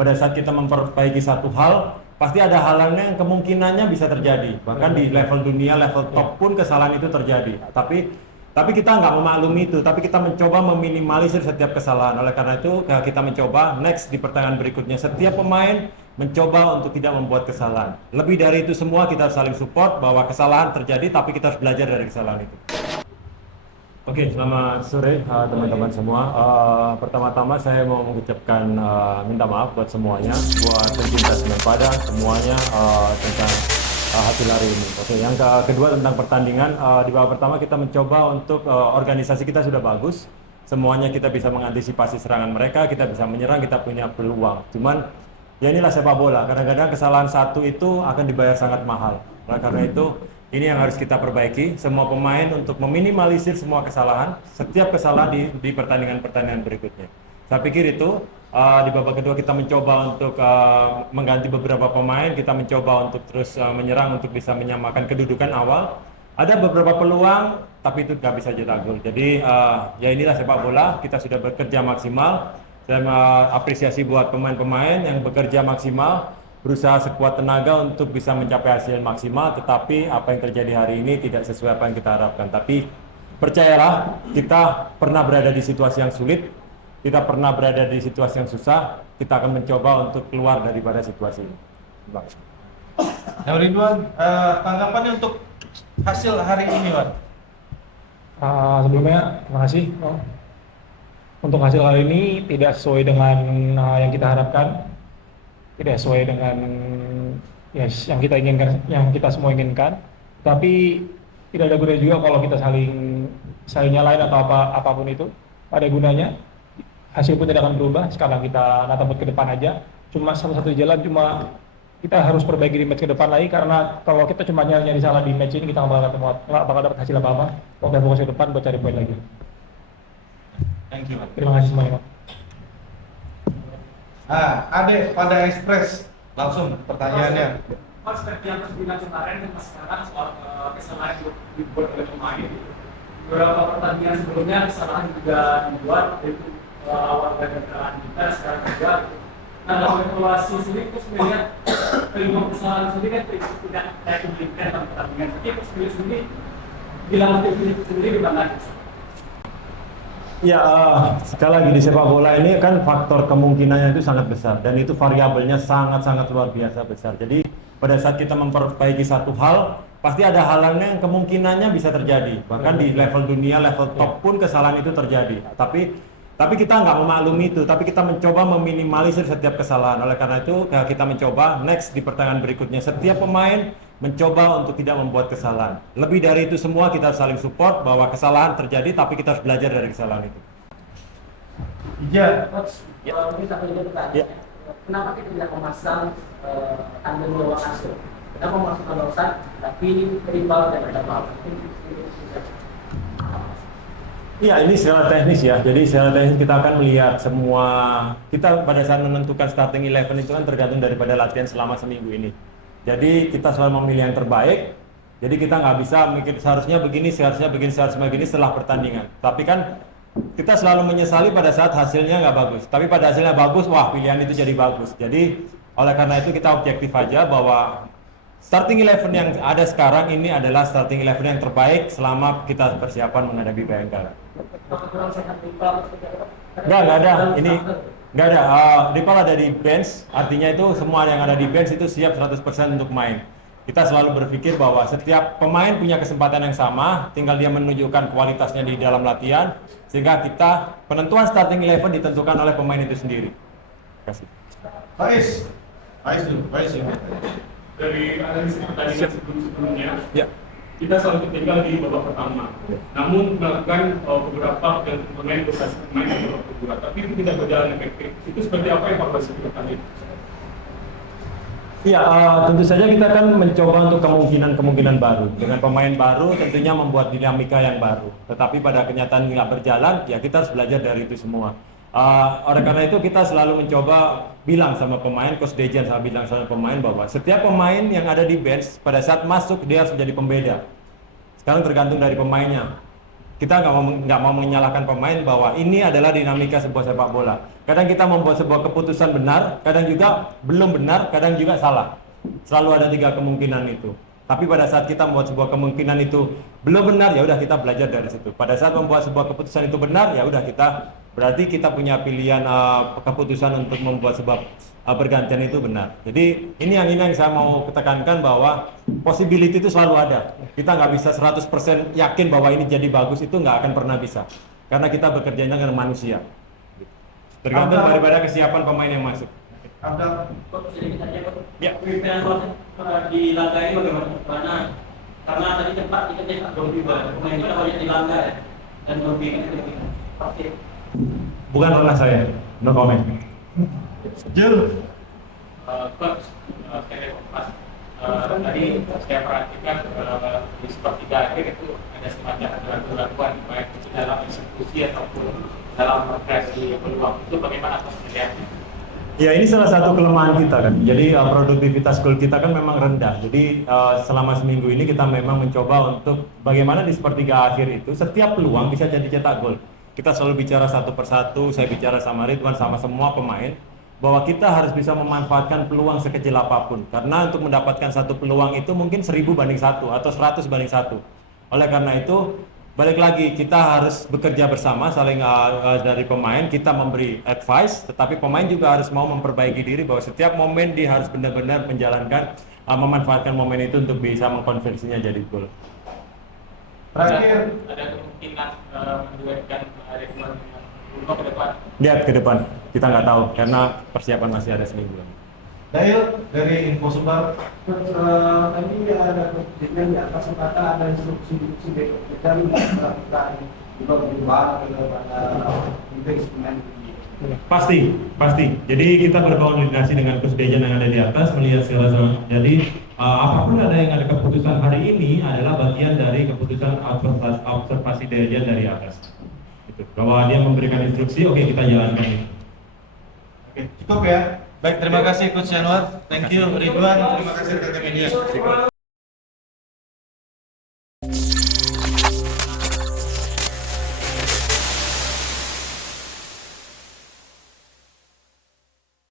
pada saat kita memperbaiki satu hal, pasti ada hal lain yang kemungkinannya bisa terjadi. Bahkan di level dunia, level top pun kesalahan itu terjadi. Tapi kita nggak memaklumi itu, tapi kita mencoba meminimalisir setiap kesalahan. Oleh karena itu kita mencoba next di pertandingan berikutnya setiap pemain mencoba untuk tidak membuat kesalahan. Lebih dari itu semua kita saling support bahwa kesalahan terjadi, tapi kita harus belajar dari kesalahan itu. Oke, selamat sore teman-teman semua. Pertama-tama saya mau mengucapkan minta maaf buat semuanya, buat pencinta Semen Padang semuanya tentang hasil hari ini. Oke, yang kedua tentang pertandingan. Di babak pertama kita mencoba untuk organisasi kita sudah bagus, semuanya kita bisa mengantisipasi serangan mereka, kita bisa menyerang, kita punya peluang. Cuman ya inilah sepak bola. Kadang-kadang kesalahan satu itu akan dibayar sangat mahal. Oleh karena itu ini yang harus kita perbaiki, semua pemain untuk meminimalisir semua kesalahan, setiap kesalahan di pertandingan-pertandingan berikutnya. Saya pikir itu, di babak kedua kita mencoba untuk mengganti beberapa pemain, kita mencoba untuk terus menyerang untuk bisa menyamakan kedudukan awal. Ada beberapa peluang, tapi itu nggak bisa cetak gol. Jadi ya inilah sepak bola, kita sudah bekerja maksimal. Saya apresiasi buat pemain-pemain yang bekerja maksimal, berusaha sekuat tenaga untuk bisa mencapai hasil maksimal, tetapi apa yang terjadi hari ini tidak sesuai apa yang kita harapkan. Tapi percayalah, kita pernah berada di situasi yang sulit, kita pernah berada di situasi yang susah, kita akan mencoba untuk keluar daripada situasi ini. Yang Ridwan, tanggapannya untuk hasil hari ini, Wan? Sebelumnya, terima kasih. Untuk hasil kali ini tidak sesuai dengan yang kita harapkan, tidak sesuai dengan yang kita inginkan, yang kita semua inginkan. Tapi tidak ada gunanya juga kalau kita saling nyalain atau apapun itu. Ada gunanya. Hasil pun tidak akan berubah. Sekarang kita natap ke depan aja. Cuma satu-satu jalan, cuma kita harus perbaiki di match ke depan lagi, karena kalau kita cuma nyari salah di match ini, kita nggak bakal dapat hasil apa-apa. Oke, fokus ke depan buat cari poin lagi. Thank you, Terima kasih semuanya. Ade pada Express, langsung pertanyaannya. Mas, seperti yang terbilang kemarin dan mas sekarang soal kesalahan yang dibuat oleh pemain. Beberapa pertandingan sebelumnya kesalahan juga dibuat, yaitu awal dari kesalahan kita, sekarang juga. Nah, dalam evaluasi sendiri, terus melihat kelima kesalahan sendiri kan tidak saya publikkan dalam pertandingan. Tapi terus sendiri bilang itu sendiri gimana? Ya, sekali lagi di sepak bola ini kan faktor kemungkinannya itu sangat besar dan itu variabelnya sangat-sangat luar biasa besar. Jadi pada saat kita memperbaiki satu hal, pasti ada hal lain yang kemungkinannya bisa terjadi. Bahkan di level dunia, level top pun kesalahan itu terjadi. Tapi kita nggak memaklumi itu, tapi kita mencoba meminimalisir setiap kesalahan. Oleh karena itu kita mencoba next di pertandingan berikutnya setiap pemain mencoba untuk tidak membuat kesalahan. Lebih dari itu semua kita saling support bahwa kesalahan terjadi, tapi kita harus belajar dari kesalahan itu. Iya. Coach, mungkin satu lagi pertanyaan. Kenapa kita tidak memasang tandem bawah kasur? Kenapa memasukkan offside tapi rival dan ada bawah? Iya, ini secara teknis ya. Jadi secara teknis kita akan melihat semua, kita pada saat menentukan starting 11 itu kan tergantung daripada latihan selama seminggu ini. Jadi kita selalu memilih yang terbaik. Jadi kita nggak bisa mikir seharusnya begini setelah pertandingan. Tapi kan kita selalu menyesali pada saat hasilnya nggak bagus. Tapi pada hasilnya bagus, wah pilihan itu jadi bagus. Jadi oleh karena itu kita objektif aja bahwa starting 11 yang ada sekarang ini adalah starting 11 yang terbaik selama kita persiapan menghadapi Bayangkara. Nggak ada. Ini nggak ada. Rival ada di bench, artinya itu semua yang ada di bench itu siap 100% untuk main. Kita selalu berpikir bahwa setiap pemain punya kesempatan yang sama, tinggal dia menunjukkan kualitasnya di dalam latihan, sehingga kita penentuan starting 11 ditentukan oleh pemain itu sendiri. Terima kasih. Faiz dulu. Dari analisis pertandingan sebelumnya, Ya. kita selalu ketinggal di babak pertama. Namun melakukan beberapa pemain prestasi pemain di babak kedua, tapi itu tidak berjalan efektif. Itu seperti apa evaluasi kita tadi? Ya, tentu saja kita akan mencoba untuk kemungkinan baru. Dengan pemain baru tentunya membuat dinamika yang baru. Tetapi pada kenyataan nggak berjalan, ya kita harus belajar dari itu semua. Oleh karena itu kita selalu mencoba bilang sama pemain, Coach Dejan selalu bilang sama pemain bahwa setiap pemain yang ada di bench pada saat masuk dia harus menjadi pembeda. Sekarang tergantung dari pemainnya. kita nggak mau menyalahkan pemain bahwa ini adalah dinamika sebuah sepak bola. Kadang kita membuat sebuah keputusan benar, kadang juga belum benar, kadang juga salah. Selalu ada 3 kemungkinan itu. Tapi pada saat kita membuat sebuah kemungkinan itu belum benar, ya udah kita belajar dari situ. Pada saat membuat sebuah keputusan itu benar, ya udah berarti kita punya pilihan keputusan untuk membuat sebuah pergantian itu benar. Jadi ini yang saya mau tekankan bahwa possibility itu selalu ada. Kita nggak bisa 100% yakin bahwa ini jadi bagus, itu nggak akan pernah bisa. Karena kita bekerja dengan manusia. Tergantung daripada kesiapan pemain yang masuk. Abdal. Coach, sedikit aja Coach. Ya. Pemimpinan Coach di laga ini bagaimana? Karena tadi cepat kita cetak gol juga. Pemain kita banyak dilanggar ya. Dan gol bikin itu pasti. Bukan ranah saya, no comment. Jul. Coach, saya Mas, tadi saya perhatikan di sepertiga akhir itu ada semacam keraguan baik itu dalam eksekusi ataupun dalam kreasi peluang. Itu bagaimana Coach melihatnya? Ya, ini salah satu kelemahan kita kan. Jadi produktivitas gol kita kan memang rendah. Jadi selama seminggu ini kita memang mencoba untuk bagaimana di sepertiga akhir itu setiap peluang bisa jadi cetak gol. Kita selalu bicara satu persatu, saya bicara sama Ridwan, sama semua pemain, bahwa kita harus bisa memanfaatkan peluang sekecil apapun. Karena untuk mendapatkan satu peluang itu mungkin 1000 banding 1 atau 100 banding 1. Oleh karena itu, balik lagi, kita harus bekerja bersama, saling dari pemain, kita memberi advice, tetapi pemain juga harus mau memperbaiki diri bahwa setiap momen dia harus benar-benar menjalankan, memanfaatkan momen itu untuk bisa mengkonversinya jadi gol. Terakhir. Ada kemungkinan menduetkan Ridwan dengan Bruno ke depan. Lihat ke depan, kita nggak tahu karena persiapan masih ada seminggu. Dail dari Info Sumbar. Tadi ada kejadian di atas kata ada instruksi dan melakukan berubah kepada investment. Pasti. Jadi kita berkoordinasi dengan Coach Dejan yang ada di atas, melihat segala. Jadi apapun ada yang ada keputusan hari ini adalah bagian dari keputusan observasi Dejan dari atas. Gitu. Bahwa dia memberikan instruksi, oke, kita jalankan. Oke, cukup ya. Baik, terima kasih Coach Yanwar. Thank you Ridwan. Terima kasih rekan media.